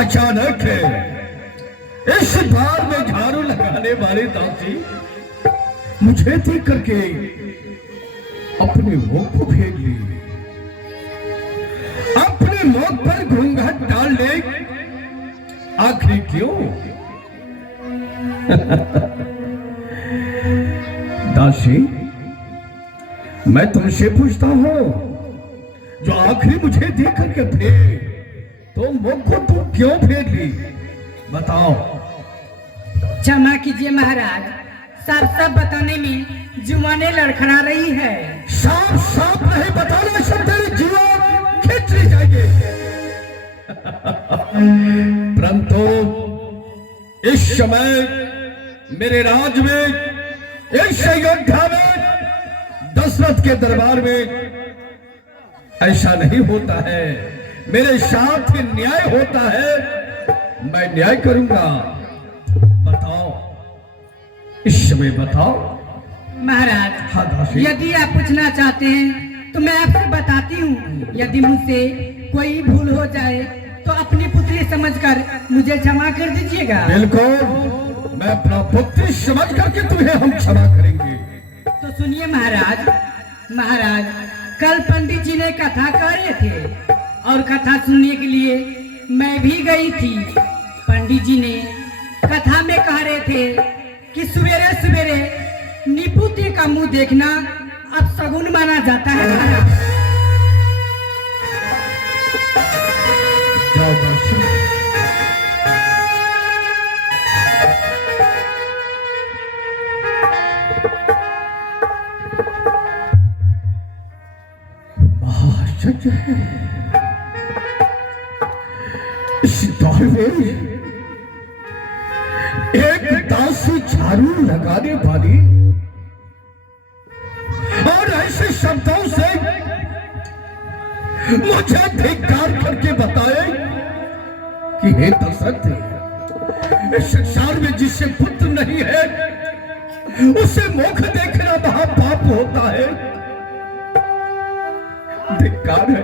अचानक इस बार में झाड़ू लगाने वाली दासी मुझे देख करके अपने मुंह को फेर ली, अपने मुंह पर घूंघट डाल ले। आखिर क्यों? दासी, मैं तुमसे पूछता हूं, जो आखिरी मुझे देख करके फेर तो मुंह को तुम क्यों फेर ली? बताओ। क्षमा कीजिए महाराज, साफ साफ बताने में जुबानें लड़खड़ा रही है। साफ साफ नहीं बताना, सब तेरी जुबान खींच ली जाएगी। परंतु इस समय मेरे राज में, इस अयोध्या में, दशरथ के दरबार में ऐसा नहीं होता है। मेरे साथ न्याय होता है, मैं न्याय करूंगा। बताओ, इस समय बताओ। महाराज, हाँ दासी। यदि आप पूछना चाहते हैं तो मैं आपको बताती हूँ। यदि मुझसे कोई भूल हो जाए तो अपनी पुत्री समझकर मुझे क्षमा कर दीजिएगा। बिल्कुल, मैं अपना पुत्री समझ करके तुम्हें हम क्षमा करेंगे। तो सुनिए महाराज। महाराज, कल पंडित जी ने कथा कह रहे थे और कथा सुनने के लिए मैं भी गई थी। पंडित जी ने कथा में कह रहे थे कि सवेरे सवेरे निपुति का मुंह देखना अब शगुन माना जाता है। महाराज, इस दौर में एक दासी झाड़ू लगाने वाली और ऐसे शब्दों से मुझे धिक्कार करके बताए कि हे दशरथ, इस संसार में जिससे पुत्र नहीं है उसे मुख देखना महापाप होता है। धिक्कार है,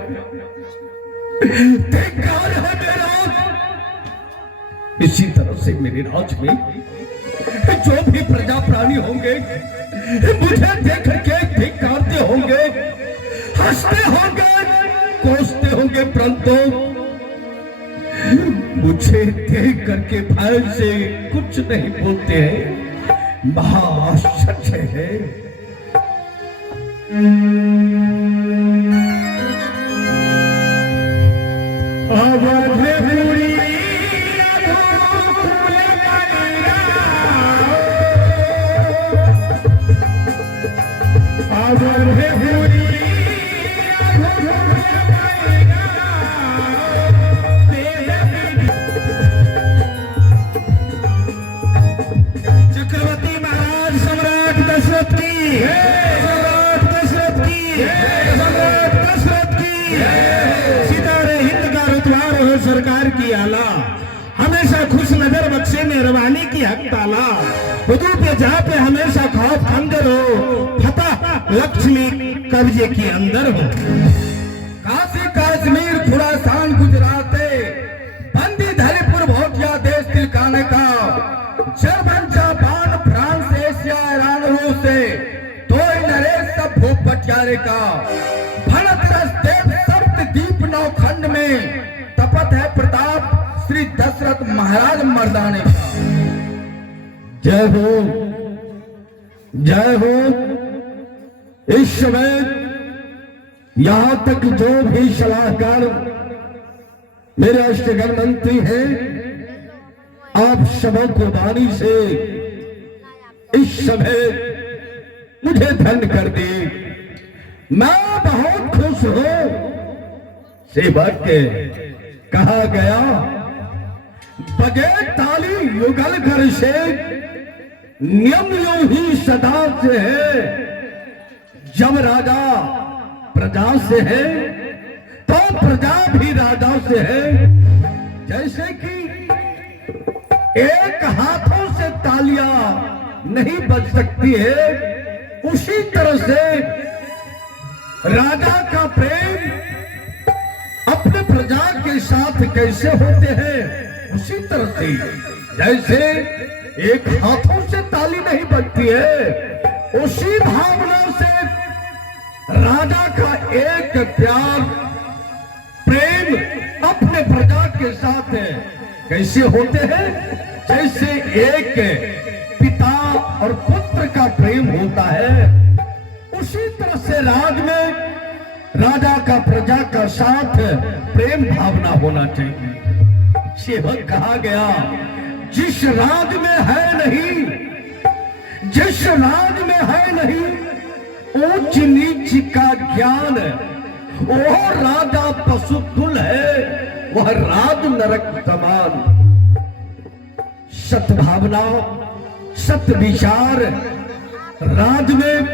धिक्कार है मेरा। इसी तरह से मेरे राज में जो भी प्रजा प्राणी होंगे मुझे देख के धिक्कारते होंगे, हंसते होंगे, कोसते होंगे, परंतु मुझे देख करके भय से कुछ नहीं बोलते हैं। महाआश्चर्य है। चक्रवर्ती महाराज सम्राट दशरथ की, सम्राट दशरथ की, सम्राट दशरथ की, सितारे हिंद का रुतबार हो सरकार की आला, हमेशा खुश नजर बख्शे मेहरबानी की हक ताला, हुजूर पे जहाँ पे हमेशा खौफ अंदर हो, फतह लक्ष्मी कब्जे के अंदर हो। काशी कश्मीर खुरासान गुजरात बंदी धरीपुर भोटिया देश तिलकाने का, German Japan France Asia Iran रूस से तो नरेश सब भूप पटियारे का, भरत रस देव सप्त दीप नौखंड में तपत है प्रताप श्री दशरथ महाराज मर्दाने का। जय हो, जय हो। इस समय यहां तक जो भी सलाहकार मेरे अष्टगण मंत्री हैं, आप सबों को वाणी से इस समय मुझे धन्य कर दे। मैं बहुत खुश हूं। सेवक कहा गया, बगैर ताली युगल घर से नियम यूं ही सदा से है। जब राजा प्रजा से है तो प्रजा भी राजा से है। जैसे कि एक हाथों से तालियां नहीं बज सकती है, उसी तरह से राजा का प्रेम अपने प्रजा के साथ कैसे होते हैं उसी तरह से जैसे एक हाथों से ताली नहीं बजती है, उसी भावना से राजा का एक प्यार प्रेम अपने प्रजा के साथ कैसे होते हैं, जैसे एक पिता और पुत्र का प्रेम होता है। उसी तरह से राज में राजा का प्रजा का साथ प्रेम भावना होना चाहिए। सेवक कहा गया, जिस राज में है नहीं, जिस राज में है नहीं ऊंच नीच का ज्ञान, वह राजा पशु तुल है, वह राज नरक समान। सद्भावना सत्य विचार राज में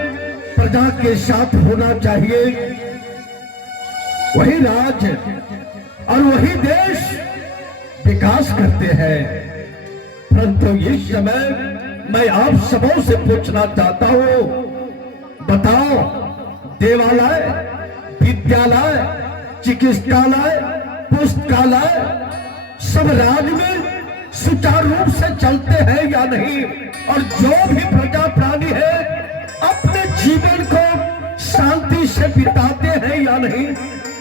प्रजा के साथ होना चाहिए। वही राज और वही देश विकास करते हैं। परंतु इस समय मैं आप सबों से पूछना चाहता हूं, बताओ, देवालय, विद्यालय, चिकित्सालय, पुस्तकालय सब राज में सुचारू रूप से चलते हैं या नहीं? और जो भी प्रजा प्राणी है अपने जीवन को शांति से बिताते हैं या नहीं?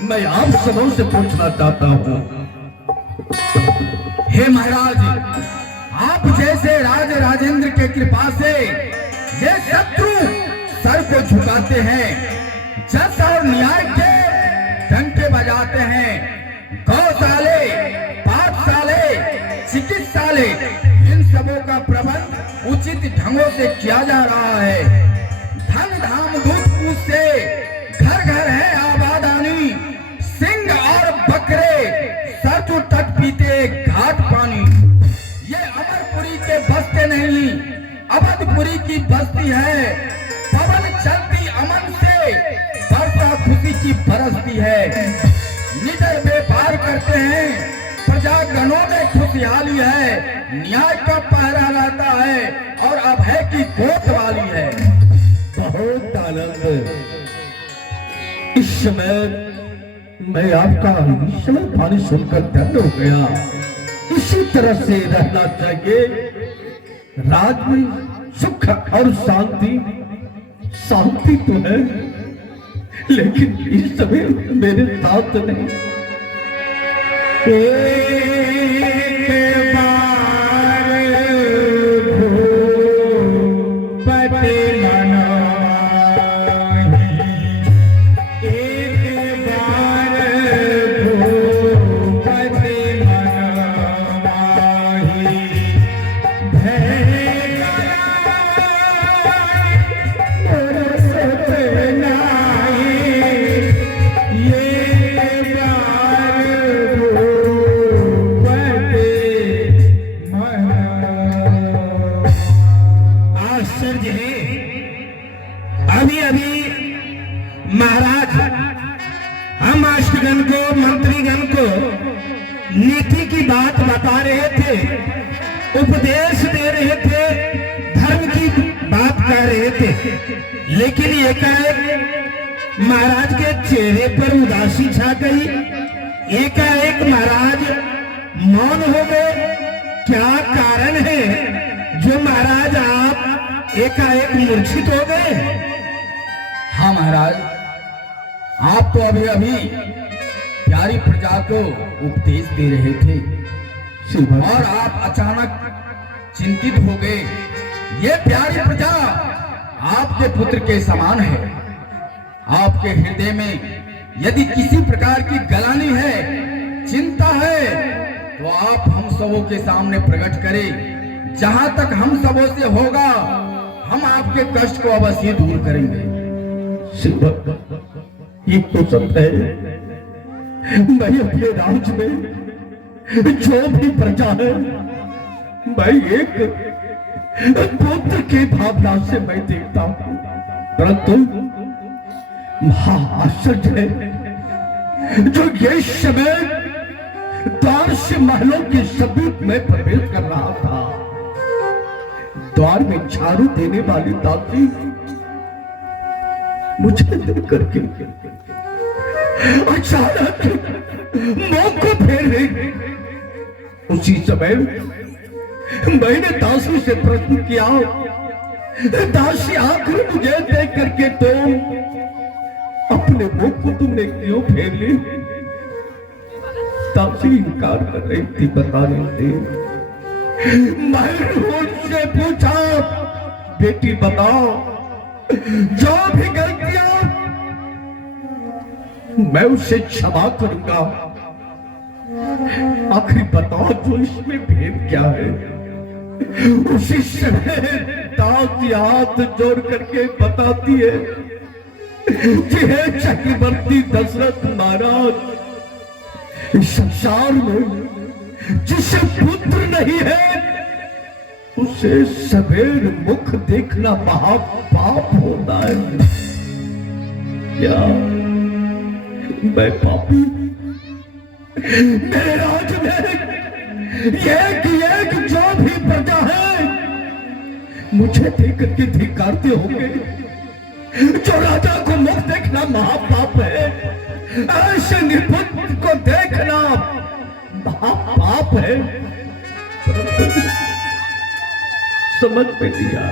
मैं आप सबों से पूछना चाहता हूं। हे महाराज, आप जैसे राज राजेंद्र के कृपा से ये शत्रु सर को झुकाते हैं, जस और न्याय के डंके बजाते हैं, गौशाले, पाठशाले, चिकित्सालय, इन सबों का प्रबंध उचित ढंगों से किया जा रहा है। धन धाम दूध पूछ से घर घर है आबादानी, सिंह और बकरे सरजू तक पीते घाट पानी। ये अमरपुरी के बस्ते नहीं, अवधपुरी की बस्ती है। पवन चलती अमन से, वर्षा खुशी की बरसती है। निडर व्यापार करते हैं, प्रजा गणों में खुशहाली है। न्याय का पहरा रहता है और अभय की गोद वाली है। बहुत आनंद। इस समय मैं आपका ईश्वर वाणी सुनकर धन्य हो गया। इसी तरह से रहना चाहिए। राज में सुख और शांति, शांति तो है, लेकिन इस समय मेरे साथ नहीं। एक बार भूपति महाराज हम अष्टगण को, मंत्रीगण को नीति की बात बता रहे थे, उपदेश दे रहे थे, धर्म की बात कर रहे थे, लेकिन एकाएक महाराज के चेहरे पर उदासी छा गई। एकाएक महाराज मौन हो गए। क्या कारण है जो महाराज आप एकाएक मूर्छित हो गए? हाँ महाराज, आप तो अभी अभी प्यारी प्रजा को उपदेश दे रहे थे और आप अचानक चिंतित हो गए। ये प्यारी प्रजा आपके पुत्र के समान है। आपके हृदय में यदि किसी प्रकार की गलानी है, चिंता है, तो आप हम सबों के सामने प्रकट करें। जहां तक हम सबों से होगा, हम आपके कष्ट को अवश्य दूर करेंगे। ये तो सत्य है। मैं अपने राज्य में जो भी प्रजा है, मैं एक पुत्र के भावना से मैं देखता हूं, परंतु आश्चर्य है जो ये समय द्वार से महलों के समीप में प्रवेश कर रहा था, द्वार में झाड़ू देने वाली दासी मुझे देख करके अचानक मुंह को फेर रही उसी समय मैंने दासी से प्रश्न किया, दासी आखिर मुझे देख करके तो अपने मुख को तुमने क्यों फेर ली? दासी इनकार कर रही थी बताने से। मैंने उनसे पूछा, बेटी बताओ, जो भी गलतियां मैं उसे क्षमा करूंगा, आखिर बताओ जो इसमें भेद क्या है? उसी समय दासी हाथ जोड़ करके बताती है कि हे चक्रवर्ती दशरथ महाराज, इस संसार में जिसे पुत्र नहीं है उसे सवेर मुख देखना महापाप होता है। क्या मैं पापी? मेरे राज में एक जो भी प्रजा है मुझे देख करके धिक्कारते होंगे। जो राजा को मुख देखना महापाप है, ऐसे निर्बुद्ध को देखना महापाप है। समझ में दिया।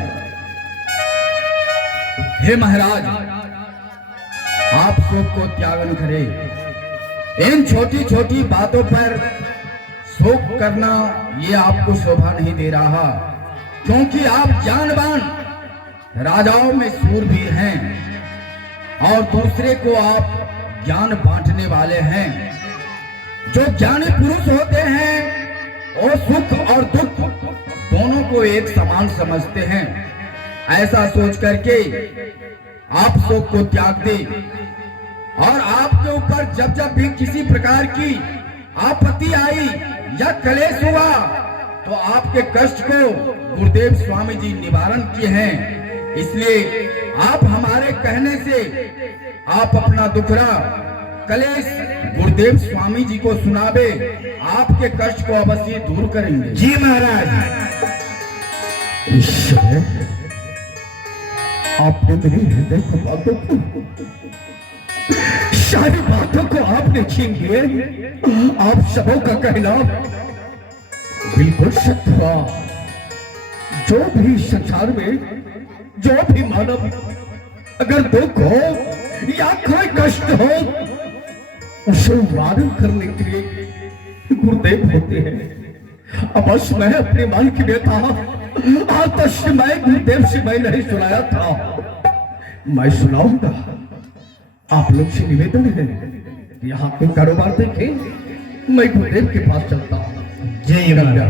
हे महाराज, आप शोक को त्यागन करें। इन छोटी छोटी बातों पर शोक करना ये आपको शोभा नहीं दे रहा, क्योंकि आप जानवान राजाओं में शूरवीर हैं और दूसरे को आप ज्ञान बांटने वाले हैं। जो ज्ञानी पुरुष होते हैं और सुख और दुख दोनों को एक समान समझते हैं। ऐसा सोच करके आप शोक को त्याग दें और आपके ऊपर जब जब भी किसी प्रकार की आपत्ति आई या क्लेश हुआ तो आपके कष्ट को गुरुदेव स्वामी जी निवारण किए हैं। इसलिए आप हमारे कहने से आप अपना दुखड़ा कलेश गुरुदेव स्वामी जी को सुनावे, आपके कष्ट को अवश्य दूर करेंगे। जी महाराज। इस समय आपने मेरे हृदय को बातों को, सारी बातों को आपने छीन लिए। आप सबों का कहना बिल्कुल सत्य हुआ। जो भी संसार में जो भी मानव अगर दुख हो या कोई कष्ट हो उसे निवारण करने के लिए गुरुदेव होते हैं। अवश्य मैं अपने मन की व्यथा आज तक मैं गुरुदेव से मैं नहीं सुनाया था, मैं सुनाऊंगा। आप लोग से निवेदन है कि यहाँ पे कारोबार देखें, मैं गुरुदेव के पास चलता हूँ। जय राजा।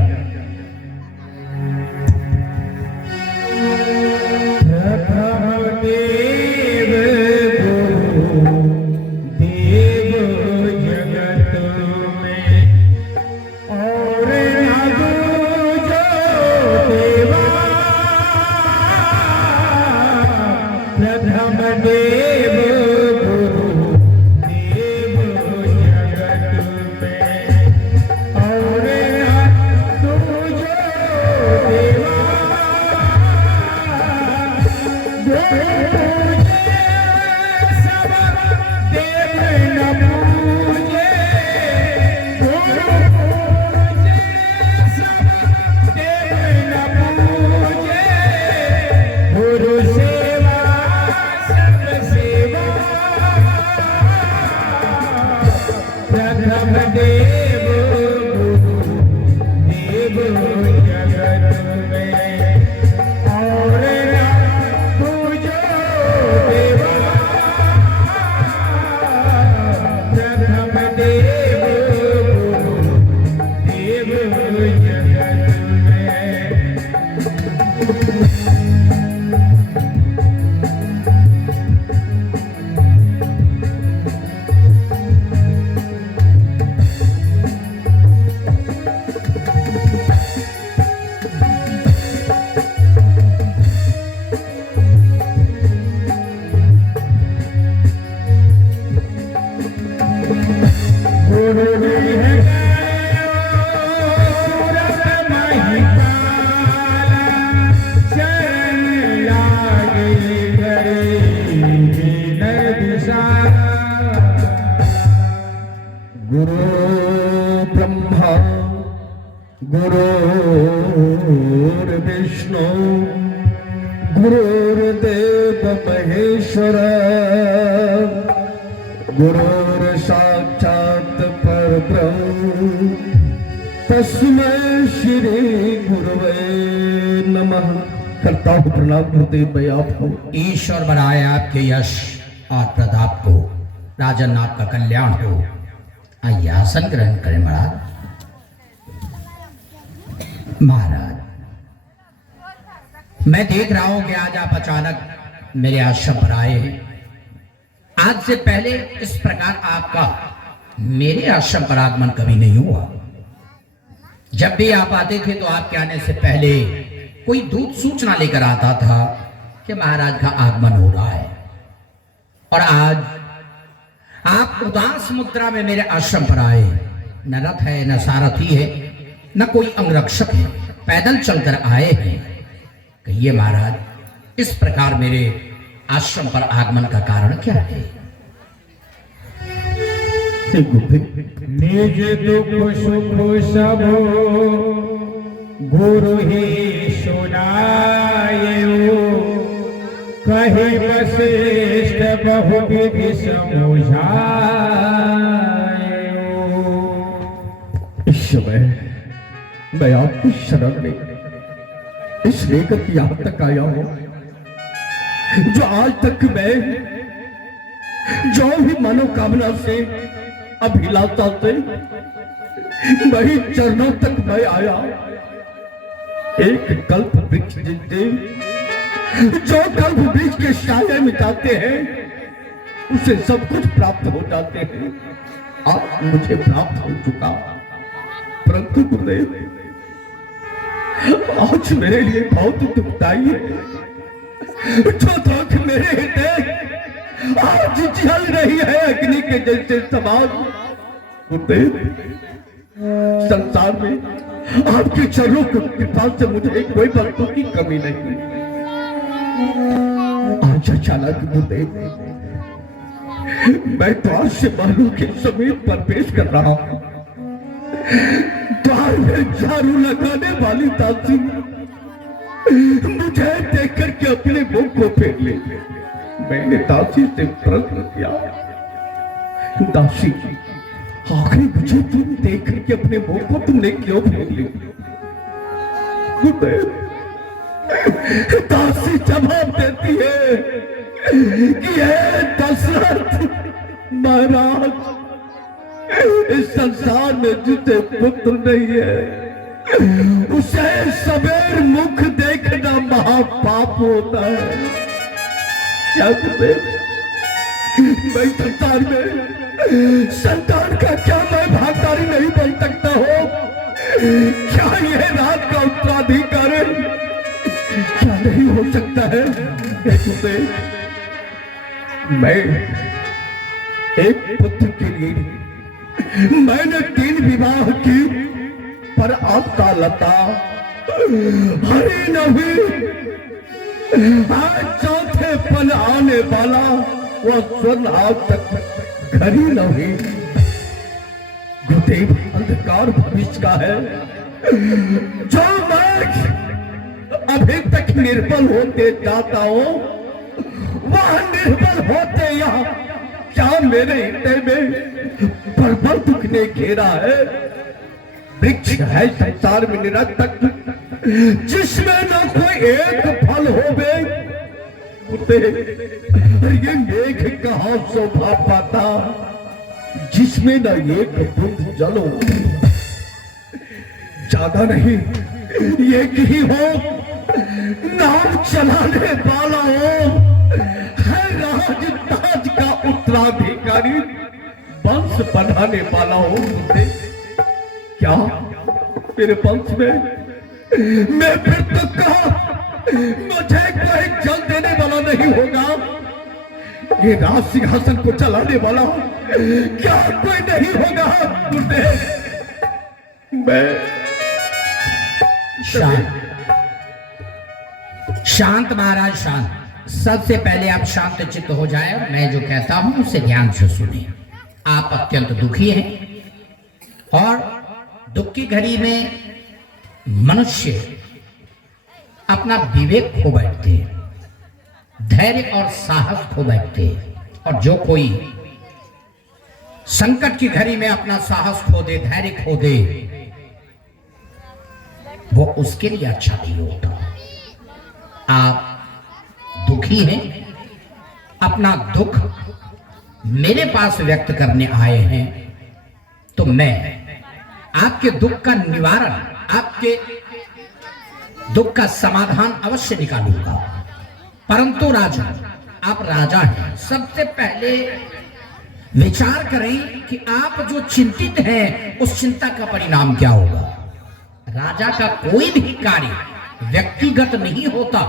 गुरुर्विष्णु गुरुर्देव महेश्वर गुरुर् साक्षात परब्रह्म तस्मै श्री गुरुवे नमः। करता हूँ प्रणाम गुरुदेव भाई आपको। ईश्वर बनाए आपके यश और प्रताप को, राजन आपका कल्याण हो। आइए आसन ग्रहण करें महाराज। महाराज, मैं देख रहा हूं कि आज आप अचानक मेरे आश्रम पर आए हैं। आज से पहले इस प्रकार आपका मेरे आश्रम पर आगमन कभी नहीं हुआ। जब भी आप आते थे तो आपके आने से पहले कोई दूत सूचना लेकर आता था कि महाराज का आगमन हो रहा है। और आज आप उदास मुद्रा में मेरे आश्रम पर आए। न रथ है, न सारथी है, न कोई अंगरक्षक है, पैदल चलकर आए हैं। कहिए महाराज, इस प्रकार मेरे आश्रम पर आगमन का कारण क्या है? निज दुख सुख सब गुरु ही सुनायो, कहे वशिष्ठ बहुविधि समझायो। इस समय मैं आपकी शरण में इस लेकर यहां तक आया हूं जो आज तक मैं जो भी मनोकामना से अभिलाषा से वही चरणों तक मैं आया। एक कल्प वृक्ष जिससे जो कल्प वृक्ष के साये मिटाते हैं उसे सब कुछ प्राप्त हो जाते हैं। आज मुझे प्राप्त हो चुका, परंतु गुरुदेव आज मेरे लिए बहुत दुखदाई है। जो दुख मेरे हृदय आज जल रही है अग्नि के जैसे समान। गुरुदेव, संसार में आपके चरणों की कृपा से मुझे कोई वस्तु की कमी नहीं। आज अचानक गुरुदेव मैं द्वार से महलों के समीप प्रवेश कर रहा हूं। द्वार में झाड़ू लगाने वाली दासी मुझे देख करके अपने मुंह को फेर ले। मैंने दासी से प्रश्न किया, दासी आखिर मुझे तुम देख करके अपने मुंह को तुमने क्यों फेर लिया? दासी जवाब देती है कि हे दशरथ महाराज, इस संसार में जिसे पुत्र नहीं है उसे सबेर मुख देखना महापाप होता है। क्या मैं संसार में संतान का क्या मैं भागीदारी नहीं बन सकता हो? क्या यह रात का उत्तराधिकार क्या नहीं हो सकता है? मैं एक पुत्र के लिए मैंने 3 विवाह की, पर आपका लता हरी नहीं। आज चौथे पल आने वाला वह स्वर्ण आज तक घड़ी नहीं। गुरुदेव, अंधकार भविष्य का है। जो मैं अभी तक निर्बल होते जाता हूं वह निर्बल होते यहाँ क्या मेरे हृदय में प्रबल दुख ने घेरा है। वृक्ष है संसार में निरंतर जिसमें न कोई एक फल होवे। ये मेघ कहाँ शोभा पाता जिसमें न एक बूंद जल हो। ज्यादा नहीं, एक ही हो, नाम चलाने वाला हो, है राज ताज का उत्तराधिकारी, वंश बढ़ाने वाला हो। क्या तेरे वंश में मैं फिर तो कहा मुझे कोई जल देने वाला नहीं होगा? ये राज सिंहासन को चलाने वाला क्या कोई नहीं होगा? मैं शांत महाराज, शांत। सबसे पहले आप शांत चित्त हो जाए और मैं जो कहता हूं उसे ध्यान से सुनिए। आप अत्यंत दुखी हैं और दुख की घड़ी में मनुष्य अपना विवेक खो बैठते, धैर्य और साहस खो बैठते, और जो कोई संकट की घड़ी में अपना साहस खो दे, धैर्य खो दे, वो उसके लिए अच्छा नहीं होता। आप दुखी हैं, अपना दुख मेरे पास व्यक्त करने आए हैं, तो मैं आपके दुख का निवारण, आपके दुख का समाधान अवश्य निकालूंगा। परंतु राजा, आप राजा हैं, सबसे पहले विचार करें कि आप जो चिंतित हैं उस चिंता का परिणाम क्या होगा। राजा का कोई भी कार्य व्यक्तिगत नहीं होता,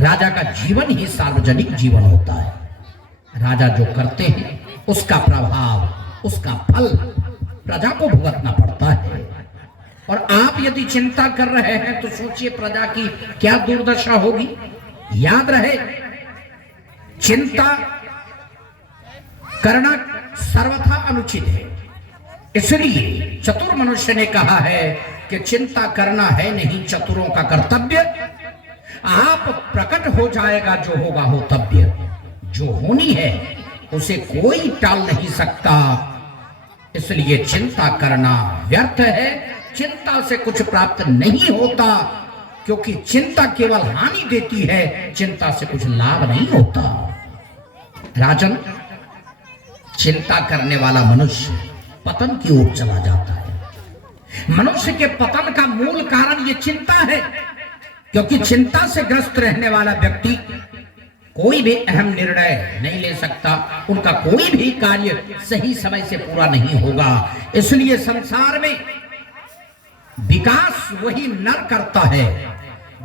राजा का जीवन ही सार्वजनिक जीवन होता है। राजा जो करते हैं उसका प्रभाव, उसका फल प्रजा को भुगतना पड़ता है। और आप यदि चिंता कर रहे हैं तो सोचिए प्रजा की क्या दुर्दशा होगी। याद रहे, चिंता करना सर्वथा अनुचित है। इसलिए चतुर मनुष्य ने कहा है कि चिंता करना है नहीं चतुरों का कर्तव्य, आप प्रकट हो जाएगा जो होगा होतव्य। जो होनी है उसे कोई टाल नहीं सकता, इसलिए चिंता करना व्यर्थ है। चिंता से कुछ प्राप्त नहीं होता, क्योंकि चिंता केवल हानि देती है, चिंता से कुछ लाभ नहीं होता। राजन, चिंता करने वाला मनुष्य पतन की ओर चला जाता है। मनुष्य के पतन का मूल कारण ये चिंता है, क्योंकि चिंता से ग्रस्त रहने वाला व्यक्ति कोई भी अहम निर्णय नहीं ले सकता, उनका कोई भी कार्य सही समय से पूरा नहीं होगा। इसलिए संसार में विकास वही नर करता है,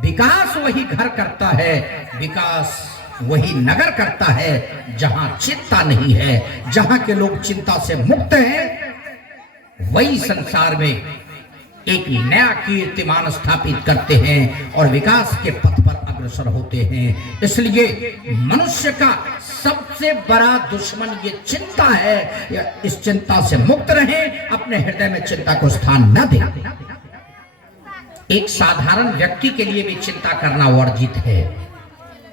विकास वही घर करता है, विकास वही नगर करता है जहां चिंता नहीं है, जहां के लोग चिंता से मुक्त हैं। वही संसार में एक नया कीर्तिमान स्थापित करते हैं और विकास के पथ पर अग्रसर होते हैं। इसलिए मनुष्य का सबसे बड़ा दुश्मन ये चिंता है। इस चिंता से मुक्त रहें, अपने हृदय में चिंता को स्थान न दें। एक साधारण व्यक्ति के लिए भी चिंता करना वर्जित है,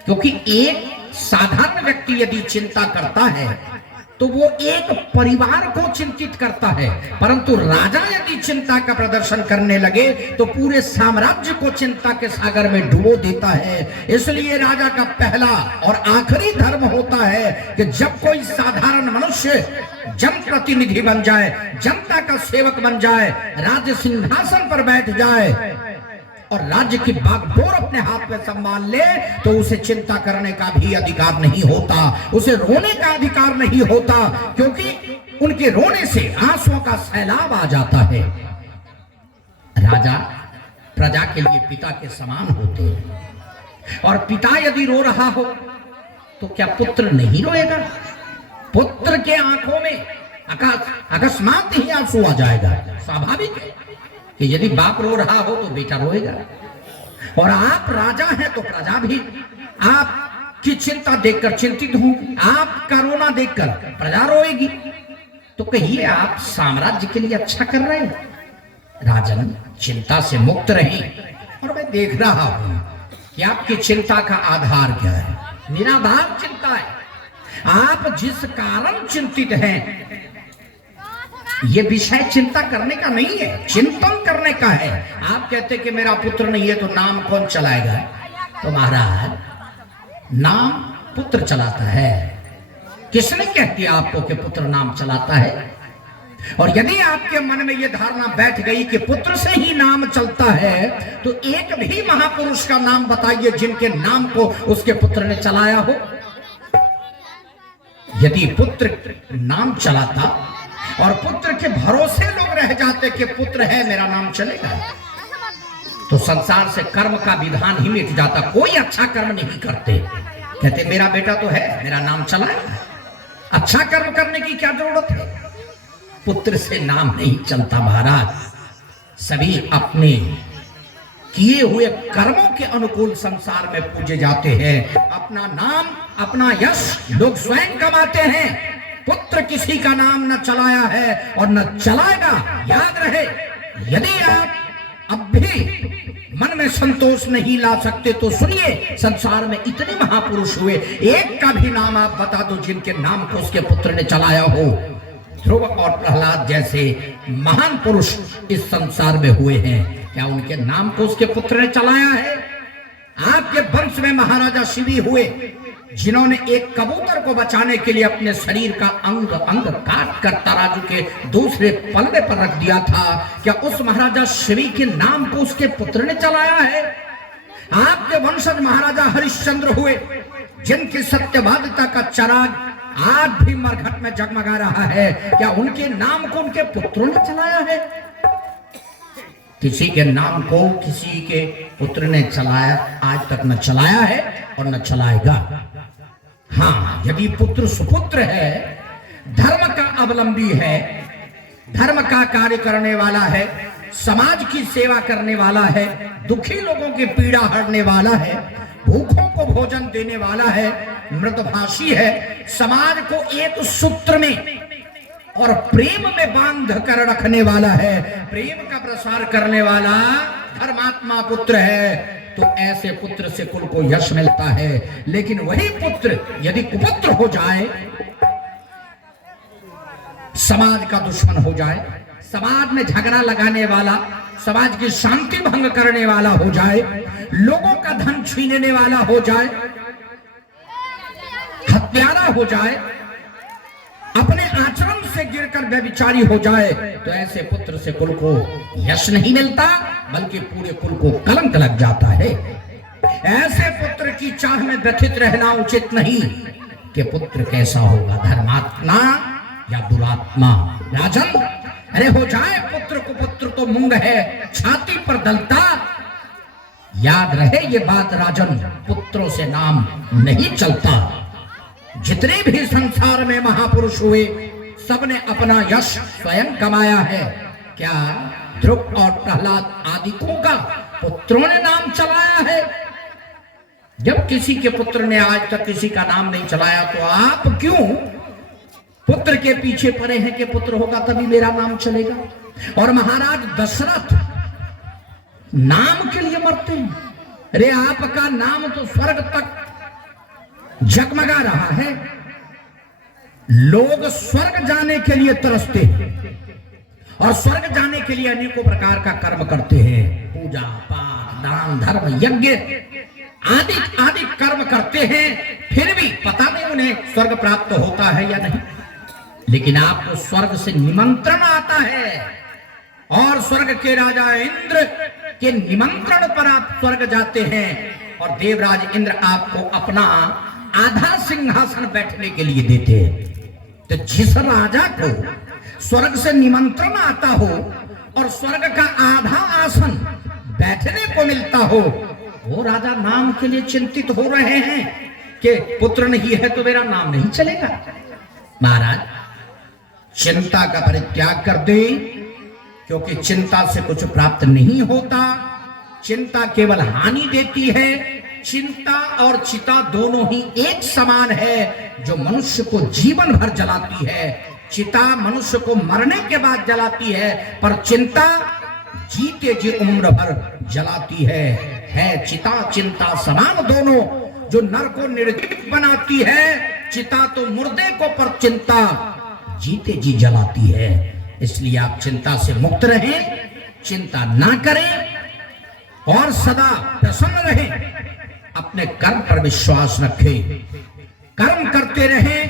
क्योंकि एक साधारण व्यक्ति यदि चिंता करता है तो वो एक परिवार को चिंतित करता है, परंतु राजा यदि चिंता का प्रदर्शन करने लगे तो पूरे साम्राज्य को चिंता के सागर में डुबो देता है। इसलिए राजा का पहला और आखिरी धर्म होता है कि जब कोई साधारण मनुष्य जनप्रतिनिधि बन जाए, जनता का सेवक बन जाए, राज्य सिंहासन पर बैठ जाए और राज्य की बागडोर अपने हाथ में संभाल ले, तो उसे चिंता करने का भी अधिकार नहीं होता, उसे रोने का अधिकार नहीं होता, क्योंकि उनके रोने से आंसुओं का सैलाब आ जाता है। राजा प्रजा के लिए पिता के समान होते हैं, और पिता यदि रो रहा हो तो क्या पुत्र नहीं रोएगा? पुत्र के आंखों में अकस्मात ही आंसू आ जाएगा। स्वाभाविक है कि यदि बाप रो रहा हो तो बेटा रोएगा। और आप राजा हैं तो प्रजा भी आपकी चिंता देखकर चिंतित हो, आपका रोना देखकर प्रजा रोएगी। तो कहिए आप साम्राज्य के लिए अच्छा कर रहे हैं। राजन, चिंता से मुक्त रहें। और मैं देख रहा हूं कि आपकी चिंता का आधार क्या है। निराधार चिंता है। आप जिस कारण चिंतित हैं ये विषय चिंता करने का नहीं है, चिंतन करने का है। आप कहते कि मेरा पुत्र नहीं है तो नाम कौन चलाएगा? तो महाराज, नाम पुत्र चलाता है। किसने कह दिया आपको कि पुत्र नाम चलाता है? और यदि आपके मन में यह धारणा बैठ गई कि पुत्र से ही नाम चलता है, तो एक भी महापुरुष का नाम बताइए जिनके नाम को उसके पुत्र ने चलाया हो। यदि पुत्र नाम चलाता और पुत्र के भरोसे लोग रह जाते कि पुत्र है मेरा नाम चलेगा, तो संसार से कर्म का विधान ही मिट जाता। कोई अच्छा कर्म नहीं करते, कहते मेरा बेटा तो है मेरा नाम चलाएगा। अच्छा कर्म करने की क्या जरूरत है? पुत्र से नाम नहीं चलता महाराज। सभी अपने किए हुए कर्मों के अनुकूल संसार में पूजे जाते हैं। अपना नाम, अपना यश लोग स्वयं कमाते हैं। पुत्र किसी का नाम न चलाया है और न चलाएगा। याद रहे, यदि आप भी मन में संतोष नहीं ला सकते तो सुनिए, संसार में इतने महापुरुष हुए, एक का भी नाम आप बता दो जिनके नाम को उसके पुत्र ने चलाया हो। ध्रुव और प्रहलाद जैसे महान पुरुष इस संसार में हुए हैं, क्या उनके नाम को उसके पुत्र ने चलाया है? आपके वंश में महाराजा शिवी हुए, जिन्होंने एक कबूतर को बचाने के लिए अपने शरीर का अंग अंग काट कर तराजू के दूसरे पल्ले पर रख दिया था। क्या उस महाराजा शिवी के नाम को उसके पुत्र ने चलाया है? आपके वंशज महाराजा हरिश्चंद्र हुए, जिनकी सत्यवादिता का चराग आज भी मरघट में जगमगा रहा है, क्या उनके नाम को उनके पुत्रों ने चलाया है? किसी के नाम को किसी के पुत्र ने चलाया, आज तक न चलाया है और न चलाएगा। हाँ, यदि पुत्र सुपुत्र है, धर्म का अवलंबी है, धर्म का कार्य करने वाला है, समाज की सेवा करने वाला है, दुखी लोगों की पीड़ा हरने वाला है, भूखों को भोजन देने वाला है, मृदभाषी है, समाज को एक सूत्र में और प्रेम में बांध कर रखने वाला है, प्रेम का प्रसार करने वाला धर्मात्मा पुत्र है, तो ऐसे पुत्र से कुल को यश मिलता है। लेकिन वही पुत्र यदि कुपुत्र हो जाए, समाज का दुश्मन हो जाए, समाज में झगड़ा लगाने वाला, समाज की शांति भंग करने वाला हो जाए, लोगों का धन छीनने वाला हो जाए, हत्यारा हो जाए, अपने आचरण से गिरकर व्यभिचारी हो जाए, तो ऐसे पुत्र से कुल को यश नहीं मिलता, बल्कि पूरे कुल को कलंक लग जाता है। ऐसे पुत्र की चाह में व्यथित रहना उचित नहीं कि पुत्र कैसा होगा, धर्मात्मा या दुरात्मा। राजन, अरे हो जाए पुत्र को पुत्र तो मूंग है छाती पर दलता। याद रहे ये बात राजन, पुत्रों से नाम नहीं चलता। जितने भी संसार में महापुरुष हुए, सबने अपना यश स्वयं कमाया है। क्या ध्रुव और प्रहलाद आदिकों का पुत्रों ने नाम चलाया है? जब किसी के पुत्र ने आज तक किसी का नाम नहीं चलाया, तो आप क्यों पुत्र के पीछे पड़े हैं कि पुत्र होगा तभी मेरा नाम चलेगा? और महाराज दशरथ नाम के लिए मरते हैं। अरे आपका नाम तो स्वर्ग तक जगमगा रहा है, लोग स्वर्ग जाने के लिए तरसते हैं और स्वर्ग जाने के लिए अनेकों प्रकार का कर्म करते हैं, पूजा पाठ दान धर्म यज्ञ आदि आदि कर्म करते हैं, फिर भी पता नहीं उन्हें स्वर्ग प्राप्त होता है या नहीं। लेकिन आपको स्वर्ग से निमंत्रण आता है और स्वर्ग के राजा इंद्र के निमंत्रण पर आप स्वर्ग जाते हैं और देवराज इंद्र आपको अपना आधा सिंहासन बैठने के लिए देते हैं। तो जिस राजा को स्वर्ग से निमंत्रण आता हो और स्वर्ग का आधा आसन बैठने को मिलता हो, वो राजा नाम के लिए चिंतित हो रहे हैं कि पुत्र नहीं है तो मेरा नाम नहीं चलेगा। महाराज, चिंता का परित्याग कर दे, क्योंकि चिंता से कुछ प्राप्त नहीं होता। चिंता केवल हानि देती है। चिंता और चिता दोनों ही एक समान है, जो मनुष्य को जीवन भर जलाती है। चिता मनुष्य को मरने के बाद जलाती है, पर चिंता जीते जी उम्र भर जलाती है चिता चिंता समान दोनों, जो नर को निर्जीव बनाती है चिता तो मुर्दे को, पर चिंता जीते जी जलाती है। इसलिए आप चिंता से मुक्त रहें, चिंता ना करें और सदा प्रसन्न रहें। अपने कर्म पर विश्वास रखें, कर्म करते रहें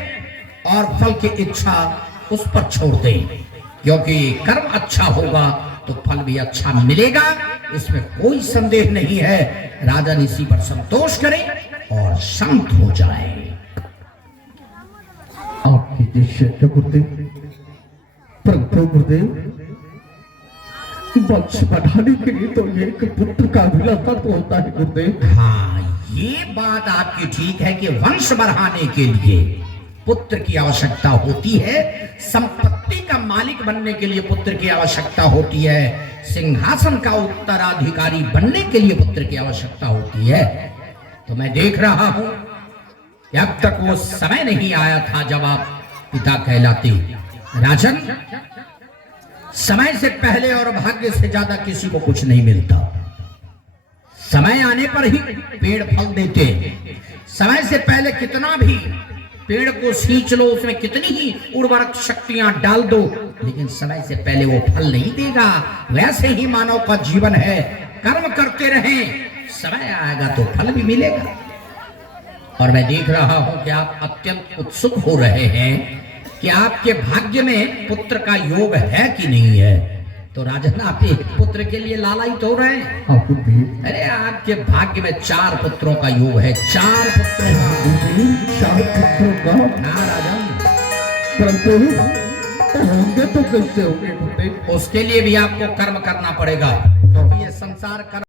और फल की इच्छा उस पर छोड़ दें, क्योंकि कर्म अच्छा होगा तो फल भी अच्छा मिलेगा, इसमें कोई संदेह नहीं है। राजन इसी पर संतोष करें और शांत हो जाए। आपकी निश्चय गुरुदेव, प्रभु गुरुदेव, वंश बढ़ाने के लिए तो एक पुत्र का अभिलाषा तो होता है गुरुदेव। हाँ, ये बात आपकी ठीक है कि वंश बढ़ाने के लिए पुत्र की आवश्यकता होती है, संपत्ति का मालिक बनने के लिए पुत्र की आवश्यकता होती है, सिंहासन का उत्तराधिकारी बनने के लिए पुत्र की आवश्यकता होती है। तो मैं देख रहा हूं कि अब तक वो समय नहीं आया था जब आप पिता कहलाते। राजन, समय से पहले और भाग्य से ज्यादा किसी को कुछ नहीं मिलता। समय आने पर ही पेड़ फल देते हैं। समय से पहले कितना भी पेड़ को सींच लो, उसमें कितनी ही उर्वरक शक्तियां डाल दो, लेकिन समय से पहले वो फल नहीं देगा। वैसे ही मानव का जीवन है, कर्म करते रहें, समय आएगा तो फल भी मिलेगा। और मैं देख रहा हूं कि आप अत्यंत उत्सुक हो रहे हैं कि आपके भाग्य में पुत्र का योग है कि नहीं है। तो राजन, आप पुत्र के लिए लालायित हो रहे हैं? हाँ गुरुदेव। अरे आपके भाग्य में 4 पुत्रों का योग है, 4 पुत्रों का। गुरुदेव 4 पुत्रों का? हाँ राजन, परंतु होंगे तो कैसे होंगे गुरुदेव? उसके लिए भी आपको कर्म करना पड़ेगा, क्योंकि ये संसार कर्म